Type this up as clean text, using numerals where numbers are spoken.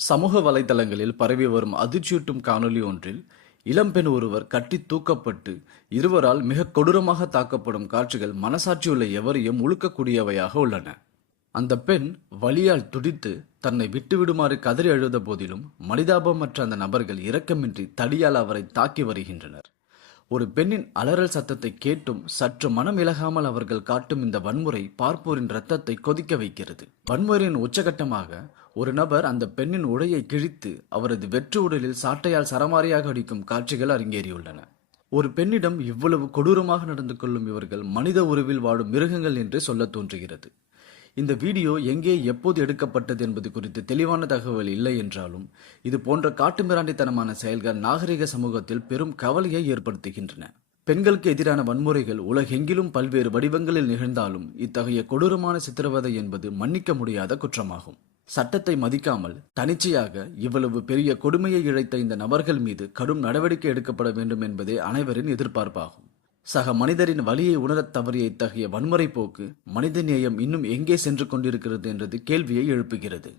சமூக வலைதளங்களில் பரவி வரும் அதிர்ச்சியூட்டும் காணொளி ஒன்றில் இளம்பெண் ஒருவர் கட்டி தூக்கப்பட்டு இருவரால் மிக கொடூரமாக தாக்கப்படும் காட்சிகள் மனசாட்சியுள்ள எவரையும் உழுக்கக்கூடியவையாக உள்ளன. அந்த பெண் வலியால் துடித்து தன்னை விட்டுவிடுமாறு கதறி அழுத போதிலும் மனிதாபமற்ற அந்த நபர்கள் இரக்கமின்றி தடியால் அவரை தாக்கி வருகின்றனர். ஒரு பெண்ணின் அலறல் சத்தத்தை கேட்டும் சற்று மனம் இலகாமல் அவர்கள் காட்டும் இந்த வன்முறை பார்ப்போரின் இரத்தத்தை கொதிக்க வைக்கிறது. வன்முறையின் உச்சகட்டமாக ஒரு நபர் அந்த பெண்ணின் உடையை கிழித்து அவரது வெற்று உடலில் சாட்டையால் சரமாரியாக அடிக்கும் காட்சிகள் அரங்கேறியுள்ளன. ஒரு பெண்ணிடம் இவ்வளவு கொடூரமாக நடந்து கொள்ளும் இவர்கள் மனித உருவில் வாழும் மிருகங்கள் என்று சொல்ல தோன்றுகிறது. இந்த வீடியோ எங்கே எப்போது எடுக்கப்பட்டது என்பது குறித்து தெளிவான தகவல் இல்லை என்றாலும் இது போன்ற காட்டுமிராண்டித்தனமான செயல்கள் நாகரிக சமூகத்தில் பெரும் கவலையை ஏற்படுத்துகின்றன. பெண்களுக்கு எதிரான வன்முறைகள் உலகெங்கிலும் பல்வேறு வடிவங்களில் நிகழ்ந்தாலும் இத்தகைய கொடூரமான சித்திரவதை என்பது மன்னிக்க முடியாத குற்றமாகும். சட்டத்தை மதிக்காமல் தனிச்சையாக இவ்வளவு பெரிய கொடுமையை இழைத்த இந்த நபர்கள் மீது கடும் நடவடிக்கை எடுக்கப்பட வேண்டும் என்பதே அனைவரின் எதிர்பார்ப்பாகும். சக மனிதரின் வலியை உணரத் தவறிய இத்தகைய வன்முறை போக்கு மனிதநேயம் இன்னும் எங்கே சென்று கொண்டிருக்கிறது என்றது கேள்வியை எழுப்புகிறது.